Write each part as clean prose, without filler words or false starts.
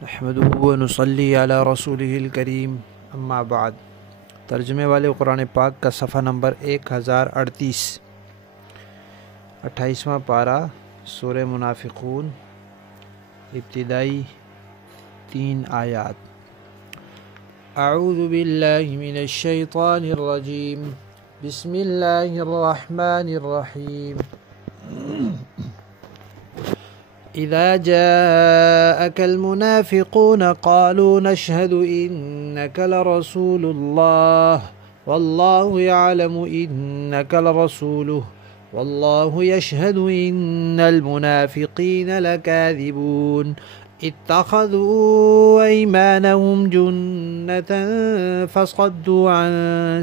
نحمده ونصلي على رسوله الکریم اما بعد۔ ترجمے والے قرآن پاک کا صفحہ نمبر 1038، 28واں پارہ سورہ منافقون، ابتدائی 3 آیات۔ اعوذ باللہ من الشیطان الرجیم، بسم اللہ الرحمن الرحیم۔ اذا جاءك المنافقون قالوا نشهد انك لرسول الله والله يعلم انك لرسوله والله يشهد ان المنافقين لكاذبون اتخذوا ايمانهم جنة فصدوا عن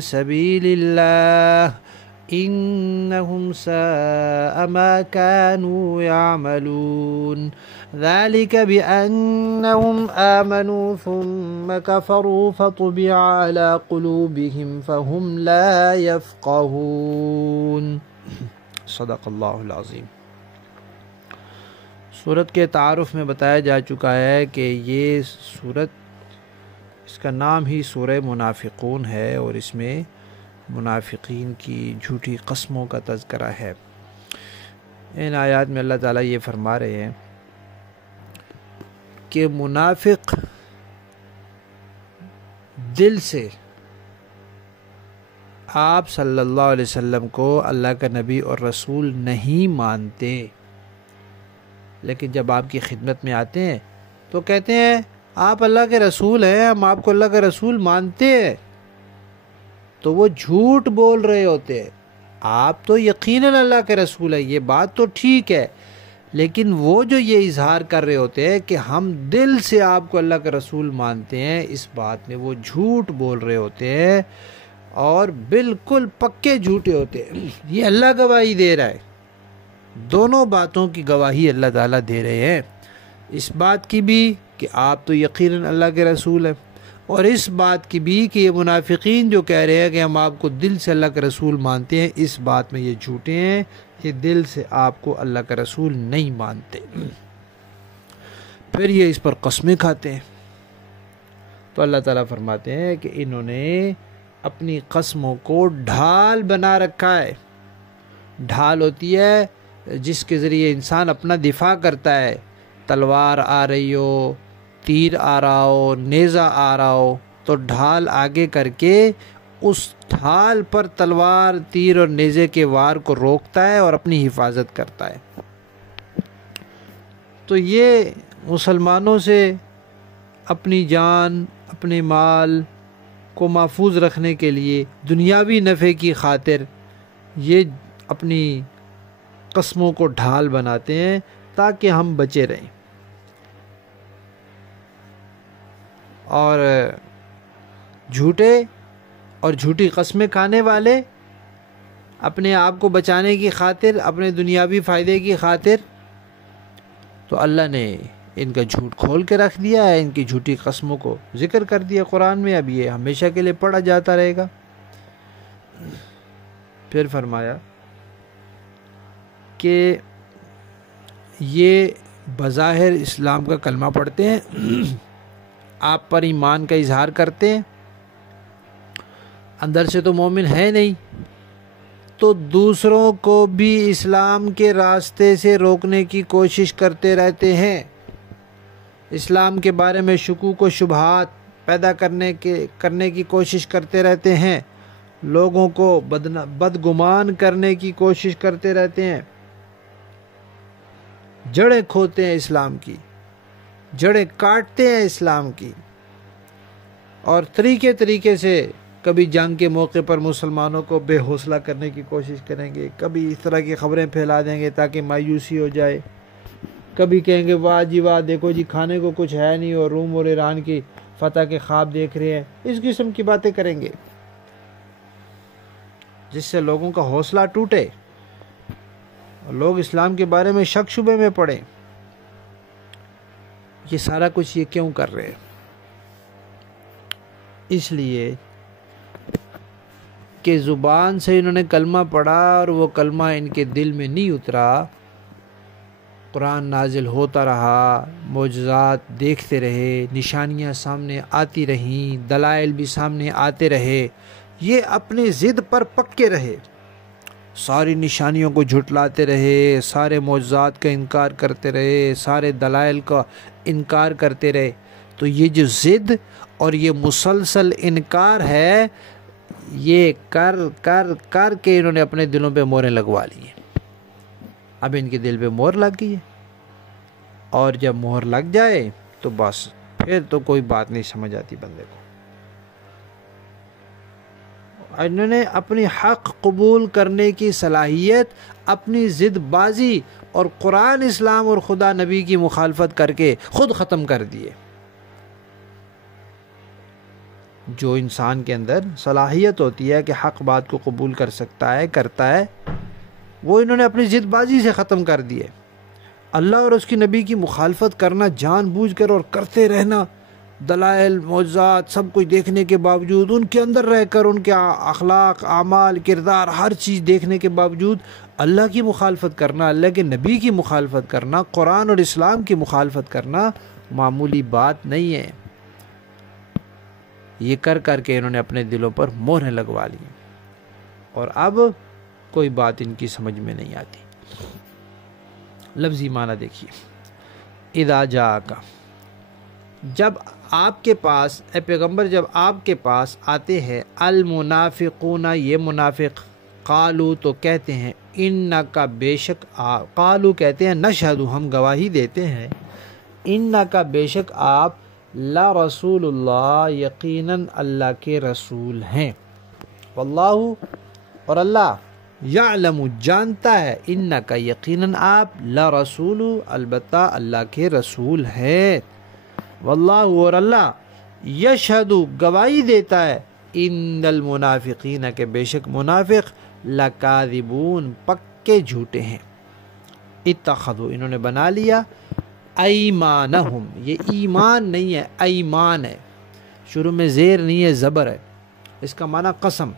سبيل الله إنهم ساء ما كانوا يعملون ذلك بأنهم آمنوا ثم كفروا فطبع على قلوبهم فهم لا يفقهون۔ صدق اللہ العظیم۔ سورت کے تعارف میں بتایا جا چکا ہے کہ یہ سورت، اس کا نام ہی سورہ منافقون ہے اور اس میں منافقین کی جھوٹی قسموں کا تذکرہ ہے۔ ان آیات میں اللہ تعالیٰ یہ فرما رہے ہیں کہ منافق دل سے آپ صلی اللہ علیہ وسلم کو اللہ کا نبی اور رسول نہیں مانتے، لیکن جب آپ کی خدمت میں آتے ہیں تو کہتے ہیں آپ اللہ کے رسول ہیں، ہم آپ کو اللہ کا رسول مانتے ہیں، تو وہ جھوٹ بول رہے ہوتے ہیں۔ آپ تو یقیناً اللہ کے رسول ہیں، یہ بات تو ٹھیک ہے، لیکن وہ جو یہ اظہار کر رہے ہوتے ہیں کہ ہم دل سے آپ کو اللہ کا رسول مانتے ہیں، اس بات میں وہ جھوٹ بول رہے ہوتے ہیں اور بالکل پکے جھوٹے ہوتے ہیں۔ یہ اللہ گواہی دے رہا ہے، دونوں باتوں کی گواہی اللہ تعالیٰ دے رہے ہیں، اس بات کی بھی کہ آپ تو یقیناً اللہ کے رسول ہیں، اور اس بات کی بھی کہ یہ منافقین جو کہہ رہے ہیں کہ ہم آپ کو دل سے اللہ کا رسول مانتے ہیں، اس بات میں یہ جھوٹے ہیں، یہ دل سے آپ کو اللہ کا رسول نہیں مانتے۔ پھر یہ اس پر قسمیں کھاتے ہیں، تو اللہ تعالیٰ فرماتے ہیں کہ انہوں نے اپنی قسموں کو ڈھال بنا رکھا ہے۔ ڈھال ہوتی ہے جس کے ذریعے انسان اپنا دفاع کرتا ہے، تلوار آ رہی ہو، تیر آ رہا ہو، نیزہ آ رہا ہو، تو ڈھال آگے کر کے اس ڈھال پر تلوار، تیر اور نیزے کے وار کو روکتا ہے اور اپنی حفاظت کرتا ہے۔ تو یہ مسلمانوں سے اپنی جان، اپنے مال کو محفوظ رکھنے کے لیے دنیاوی نفع کی خاطر یہ اپنی قسموں کو ڈھال بناتے ہیں تاکہ ہم بچے رہیں، اور جھوٹے اور جھوٹی قسمیں کھانے والے اپنے آپ کو بچانے کی خاطر، اپنے دنیاوی فائدے کی خاطر، تو اللہ نے ان کا جھوٹ کھول کے رکھ دیا ہے، ان کی جھوٹی قسموں کو ذکر کر دیا قرآن میں، اب یہ ہمیشہ کے لیے پڑھا جاتا رہے گا۔ پھر فرمایا کہ یہ بظاہر اسلام کا کلمہ پڑھتے ہیں، آپ پر ایمان کا اظہار کرتے ہیں، اندر سے تو مومن ہے نہیں، تو دوسروں کو بھی اسلام کے راستے سے روکنے کی کوشش کرتے رہتے ہیں، اسلام کے بارے میں شکوک و شبہات پیدا کرنے کی کوشش کرتے رہتے ہیں، لوگوں کو بدگمان کرنے کی کوشش کرتے رہتے ہیں، جڑیں کھوتے ہیں اسلام کی، جڑیں کاٹتے ہیں اسلام کی، اور طریقے سے کبھی جنگ کے موقع پر مسلمانوں کو بے حوصلہ کرنے کی کوشش کریں گے، کبھی اس طرح کی خبریں پھیلا دیں گے تاکہ مایوسی ہو جائے، کبھی کہیں گے واہ جی واہ، دیکھو جی کھانے کو کچھ ہے نہیں اور روم اور ایران کی فتح کے خواب دیکھ رہے ہیں، اس قسم کی باتیں کریں گے جس سے لوگوں کا حوصلہ ٹوٹے اور لوگ اسلام کے بارے میں شک شبے میں پڑیں۔ یہ سارا کچھ یہ کیوں کر رہے ہیں؟ اس لیے کہ زبان سے انہوں نے کلمہ پڑھا اور وہ کلمہ ان کے دل میں نہیں اترا، قرآن نازل ہوتا رہا، معجزات دیکھتے رہے، نشانیاں سامنے آتی رہیں، دلائل بھی سامنے آتے رہے، یہ اپنی ضد پر پکے رہے، ساری نشانیوں کو جھٹلاتے رہے، سارے معجزات کا انکار کرتے رہے، سارے دلائل کا انکار کرتے رہے، تو یہ جو ضد اور یہ مسلسل انکار ہے، یہ کر کر کر کے انہوں نے اپنے دلوں پہ موریں لگوا لی ہیں۔ اب ان کے دل پہ مہر لگ گئی ہے، اور جب مہر لگ جائے تو بس پھر تو کوئی بات نہیں سمجھ آتی بندے کو۔ انہوں نے اپنی حق قبول کرنے کی صلاحیت اپنی ضد بازی اور قرآن، اسلام اور خدا نبی کی مخالفت کر کے خود ختم کر دیے۔ جو انسان کے اندر صلاحیت ہوتی ہے کہ حق بات کو قبول کر سکتا ہے، کرتا ہے، وہ انہوں نے اپنی ضد بازی سے ختم کر دیے۔ اللہ اور اس کی نبی کی مخالفت کرنا جان بوجھ کر اور کرتے رہنا، دلائل معجزات سب کچھ دیکھنے کے باوجود، ان کے اندر رہ کر ان کے اخلاق، اعمال، کردار، ہر چیز دیکھنے کے باوجود اللہ کی مخالفت کرنا، اللہ کے نبی کی مخالفت کرنا، قرآن اور اسلام کی مخالفت کرنا معمولی بات نہیں ہے۔ یہ کر کر کے انہوں نے اپنے دلوں پر مہریں لگوا لی، اور اب کوئی بات ان کی سمجھ میں نہیں آتی۔ لفظی معنی دیکھیے، اذا جاءک، جب آپ کے پاس، اے پیغمبر جب آپ کے پاس آتے ہیں، المنافقون، یہ منافق، قالو تو کہتے ہیں، انک بے شک، قالو کہتے ہیں، نشہد ہم گواہی دیتے ہیں، انک بے شک آپ، لا رسول اللہ یقیناً اللہ کے رسول ہیں، واللہ اور اللہ، یعلم جانتا ہے، انک یقیناً آپ، لا رسول البتہ اللہ کے رسول ہیں، واللہ اور اللہ، یشہد گواہی دیتا ہے، ان المنافقین کے بے شک منافق، لکاذبون پکے جھوٹے ہیں، اتخذوا انہوں نے بنا لیا، ایمانہم، یہ ایمان نہیں ہے، ایمان ہے، شروع میں زیر نہیں ہے، زبر ہے، اس کا معنی قسم،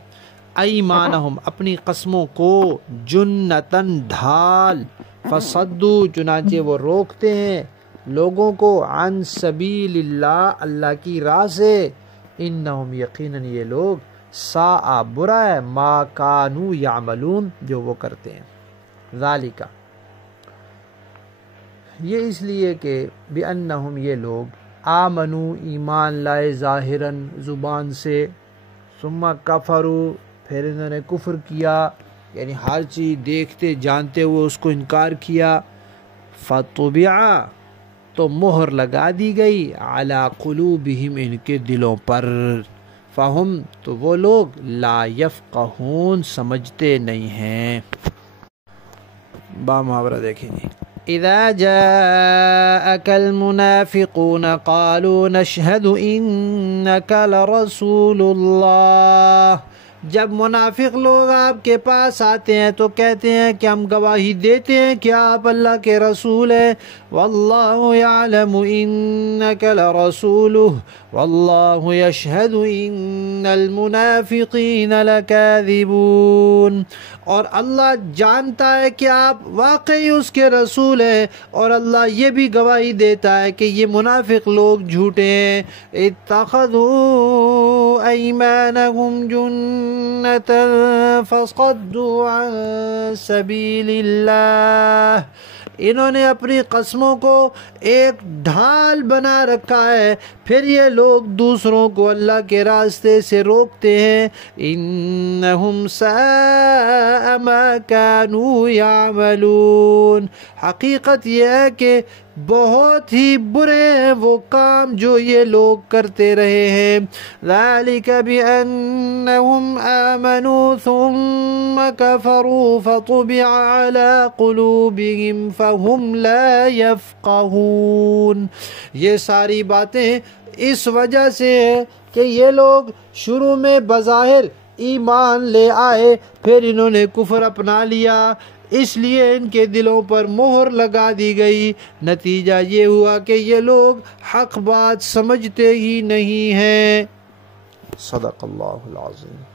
ایمانہم اپنی قسموں کو، جنتاً ڈھال، فصدوا چنانچہ وہ روکتے ہیں لوگوں کو، عن سبیل اللہ اللہ کی راہ سے، انہم یقیناً یہ لوگ، ساء برا ہے، ما کانوا یعملون جو وہ کرتے ہیں، ذالک یہ اس لیے کہ بِأَنَّهُمْ یہ لوگ، آمنوا ایمان لائے، ظاہراً زبان سے، ثم کفروا پھر انہوں نے کفر کیا، یعنی ہر چیز دیکھتے جانتے ہوئے اس کو انکار کیا، فطبع تو مہر لگا دی گئی، علی قلوبہم ان کے دلوں پر، فہم تو وہ لوگ، لا یفقہون سمجھتے نہیں ہیں۔ با محاورہ دیکھیں گے، اذا جاءك المنافقون قالوا نشهد انك لرسول الله، جب منافق لوگ آپ کے پاس آتے ہیں تو کہتے ہیں کہ ہم گواہی دیتے ہیں کہ آپ اللہ کے رسول ہیں، واللہ یعلم انک لرسولہ واللہ یشہد ان المنافقین لکاذبون، اور اللہ جانتا ہے کہ آپ واقعی اس کے رسول ہیں، اور اللہ یہ بھی گواہی دیتا ہے کہ یہ منافق لوگ جھوٹے ہیں، اتخذوا ایمانہم جنتا فصدوا عن سبیل اللہ، انہوں نے اپنی قسموں کو ایک ڈھال بنا رکھا ہے، پھر یہ لوگ دوسروں کو اللہ کے راستے سے روکتے ہیں، انہم ساء ما کانوا یعملون، حقیقت یہ ہے کہ بہت ہی برے ہیں وہ کام جو یہ لوگ کرتے رہے ہیں، ذالک بأنہم آمنوا ثم کفروا فطبع علی قلوبہم فہم لا یفقہون، یہ ساری باتیں اس وجہ سے ہے کہ یہ لوگ شروع میں بظاہر ایمان لے آئے، پھر انہوں نے کفر اپنا لیا، اس لیے ان کے دلوں پر مہر لگا دی گئی، نتیجہ یہ ہوا کہ یہ لوگ حق بات سمجھتے ہی نہیں ہیں۔ صدق اللہ العظیم۔